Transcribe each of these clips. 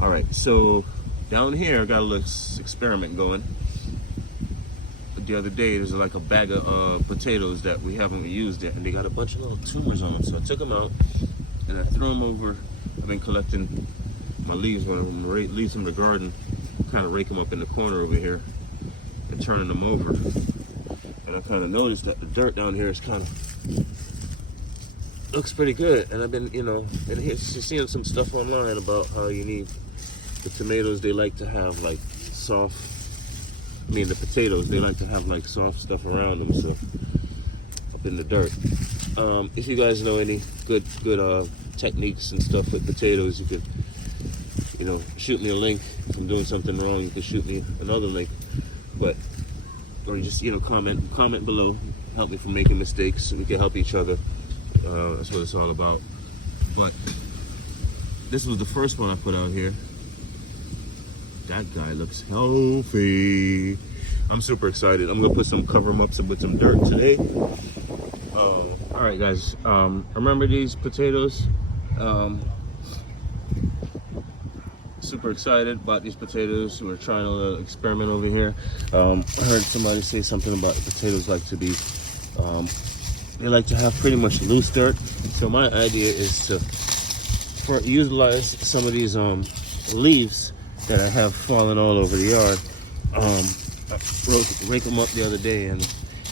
All right, so down here I got a little experiment going. The other day there's like a bag of potatoes that we haven't used yet, and they got a bunch of little tumors on them. So I took them out and I threw them over. I've been collecting my leaves when I'm leaves from the garden, kind of rake them up in the corner over here and turning them over. And I kind of noticed that the dirt down here is kind of looks pretty good. And I've been, and seeing some stuff online about how you need the tomatoes. They like to have like soft. The potatoes, they like to have like soft stuff around them, so up in the dirt. If you guys know any good techniques and stuff with potatoes, you could, shoot me a link. If I'm doing something wrong, you can shoot me another link. Or just, comment below. Help me from making mistakes, so we can help each other. That's what it's all about. But this was the first one I put out here. That guy looks healthy. I'm super excited. I'm gonna put some cover them up with some dirt today. All right, guys. Remember these potatoes? Super excited about these potatoes. We're trying a little experiment over here. I heard somebody say something about the potatoes like to be. They like to have pretty much loose dirt. So my idea is to utilize some of these leaves that I have fallen all over the yard. I rake them up the other day and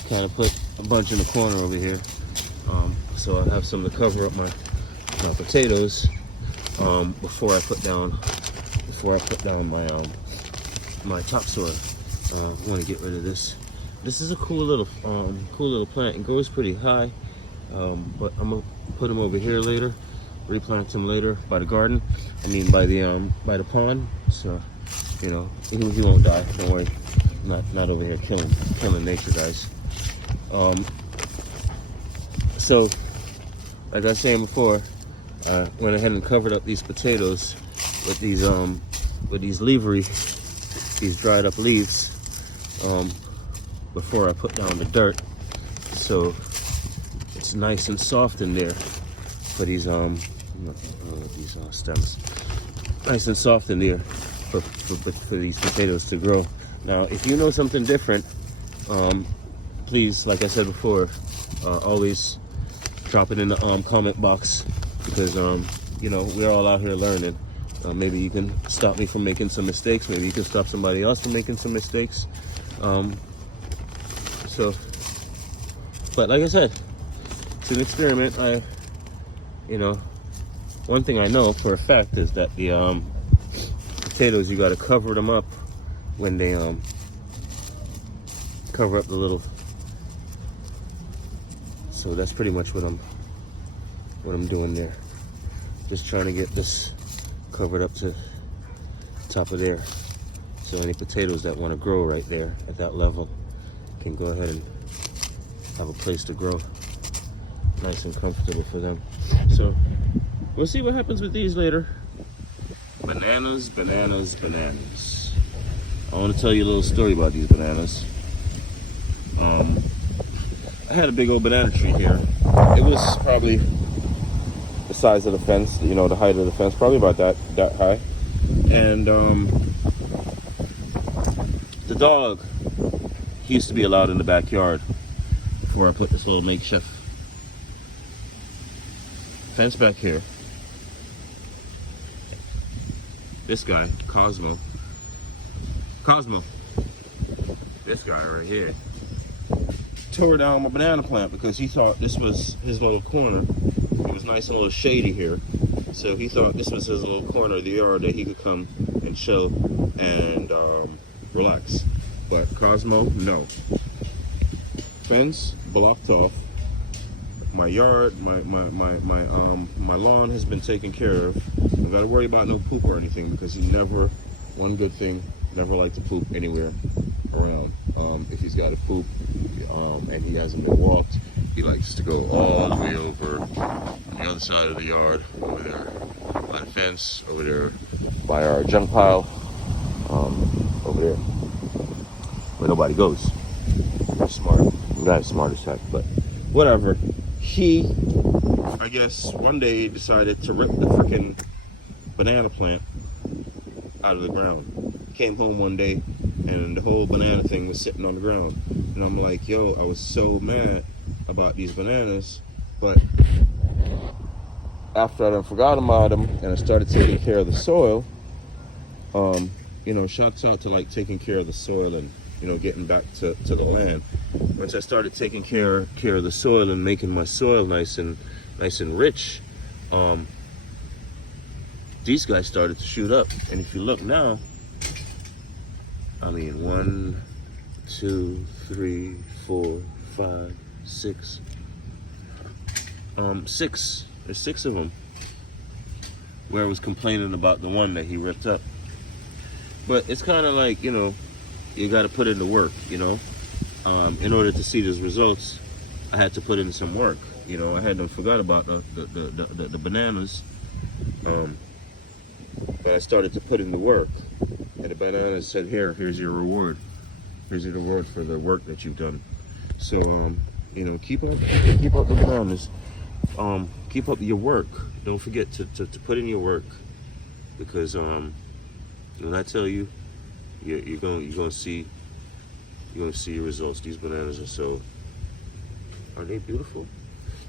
kind of put a bunch in the corner over here. So I have some to cover up my potatoes before I put down my topsoil. I want to get rid of this. This is a cool little plant. It grows pretty high, but I'm gonna put them over here later. Replant them later by the garden. By the pond. So, he won't die. Don't worry. Not over here killing nature, guys. So, like I was saying before, I went ahead and covered up these potatoes with these these dried up leaves before I put down the dirt, so it's nice and soft in there for these stems. Nice and soft in there for these potatoes to grow. Now, if you know something different, please, like I said before, always drop it in the comment box, because we're all out here learning. Maybe you can stop me from making some mistakes. Maybe you can stop somebody else from making some mistakes. But like I said, it's an experiment. One thing I know for a fact is that the potatoes, you got to cover them up when they cover up the little. So that's pretty much what I'm doing there. Just trying to get this covered up to the top of there, so any potatoes that want to grow right there at that level can go ahead and have a place to grow, nice and comfortable for them. So we'll see what happens with these later. Bananas. I want to tell you a little story about these bananas. I had a big old banana tree here. It was probably the size of the fence, the height of the fence, probably about that high. And the dog, he used to be allowed in the backyard before I put this little makeshift fence back here. This guy, Cosmo, this guy right here, tore down my banana plant because he thought this was his little corner. It was nice and a little shady here, so he thought this was his little corner of the yard that he could come and chill and relax. But Cosmo, no. Fence blocked off. My yard, my lawn has been taken care of. Don't got to worry about no poop or anything, because he never, one good thing, never liked to poop anywhere around. If he's got to poop and he hasn't been walked, he likes to go all the way over on the other side of the yard, over there by the fence, over there by our junk pile, over there where nobody goes. Smart. The guy's smart as heck, but whatever. He, I guess, one day decided to rip the freaking banana plant out of the ground. Came home one day and the whole banana thing was sitting on the ground. And I'm like, yo, I was so mad about these bananas, but after I done forgot about them and I started taking care of the soil, you know, shouts out to like taking care of the soil and, you know, getting back to the land. Once I started taking care of the soil and making my soil nice and rich, these guys started to shoot up. And if you look now, I mean, 1, 2, 3, 4, 5, 6. 6. There's 6 of them. Where I was complaining about the one that he ripped up. But it's kind of like, you know, you got to put in the work, you know. In order to see those results, I had to put in some work. You know, I hadn't forgot about the bananas. But I started to put in the work. And the bananas said, here's your reward. Here's your reward for the work that you've done. So, you know, keep up the bananas. Keep up your work. Don't forget to put in your work. Because, when I tell you, you're gonna see your results. These bananas aren't they beautiful?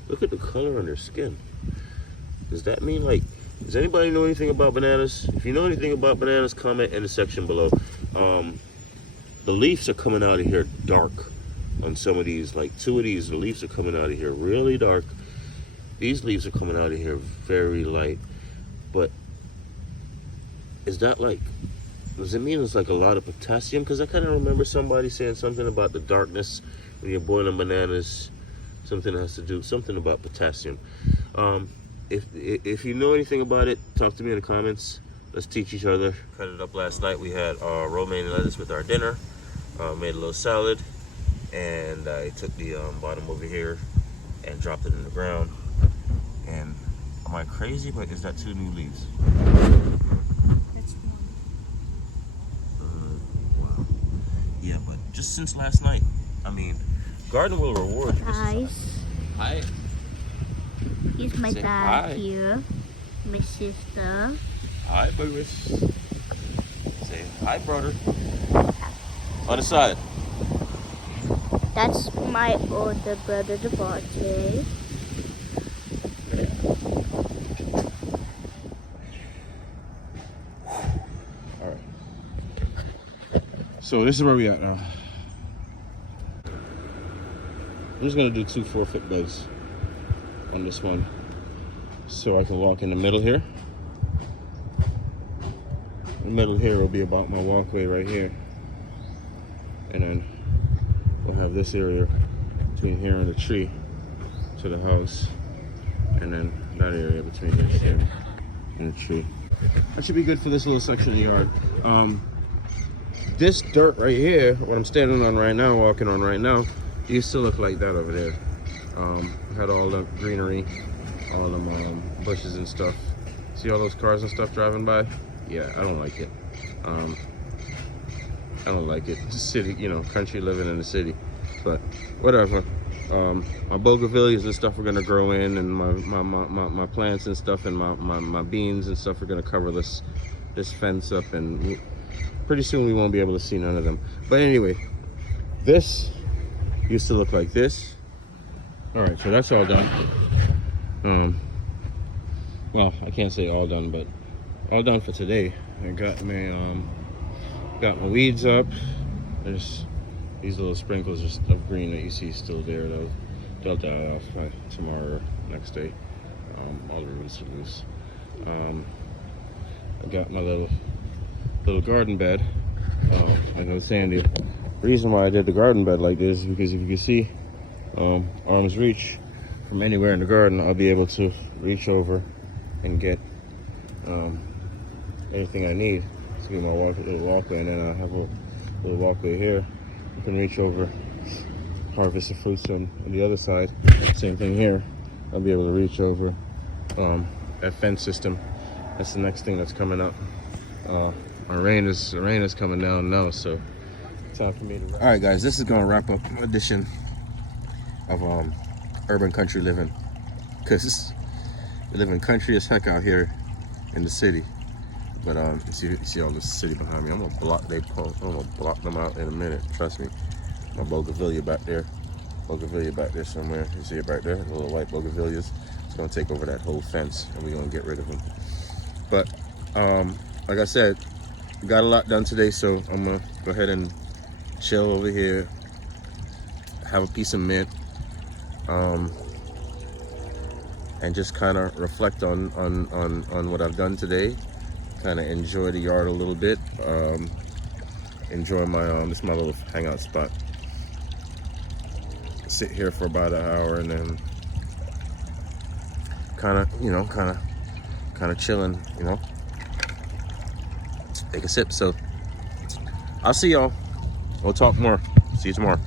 Look at the color on their skin. Does that mean, like, does anybody know anything about bananas? If you know anything about bananas, comment in the section below. The leaves are coming out of here dark on some of these. Like 2 of these, the leaves are coming out of here really dark. These leaves are coming out of here very light. But is that like, does it mean it's like a lot of potassium? Because I kind of remember somebody saying something about the darkness when you're boiling bananas. Something has to do, something about potassium. If you know anything about it, talk to me in the comments. Let's teach each other. Cut it up last night. We had romaine lettuce with our dinner. Made a little salad. And I took the bottom over here and dropped it in the ground. And am I crazy? But is that 2 new leaves? That's one. Wow. Yeah, but just since last night, I mean, garden will reward you. Guys, Hi. here's my Say dad hi. here, my sister. Hi, Boris. Say hi, brother. On the side. That's my older brother, Devontae. All right. So this is where we at now. I'm just gonna do 2 4-foot beds on this one, so I can walk in the middle here. The middle here will be about my walkway right here, and then we'll have this area between here and the tree to the house, and then that area between this here and the tree. That should be good for this little section of the yard. This dirt right here, what I'm standing on right now, walking on right now, used to look like that over there. Had all the greenery, all them bushes and stuff. See all those cars and stuff driving by? Yeah, I don't like it. I don't like it. It's a city, you know, country living in the city. But whatever. My bougainvilleas and stuff are gonna grow in, and my plants and stuff, and my beans and stuff are gonna cover this fence up, and pretty soon we won't be able to see none of them. But anyway, this used to look like this. All right, so that's all done. Well, I can't say all done, but all done for today. I got my weeds up. There's these little sprinkles of green that you see still there. They'll die off by tomorrow or next day. All the roots are loose. I got my little garden bed. Like I was saying, the reason why I did the garden bed like this is because if you can see, arm's reach from anywhere in the garden, I'll be able to reach over and get anything I need to get my little walkway, and then I have a little walkway here. You can reach over, harvest the fruits on the other side. Same thing here. I'll be able to reach over that fence system. That's the next thing that's coming up. Our rain is coming down now, so time for me to wrap. All right, guys, this is gonna wrap up my edition of urban country living, because we live in country as heck out here in the city. But you see all this city behind me. I'm gonna block them out in a minute. Trust me. My bougainvillea back there. Bougainvillea back there somewhere. You see it right there? The little white bougainvilleas. It's gonna take over that whole fence, and we're gonna get rid of them. But like I said, got a lot done today, so I'm gonna go ahead and chill over here, have a piece of mint, and just kind of reflect on what I've done today. Kind of enjoy the yard a little bit. Enjoy my this is my little hangout spot. Sit here for about an hour and then kind of chilling, take a sip. So I'll see y'all. We'll talk more. See you tomorrow.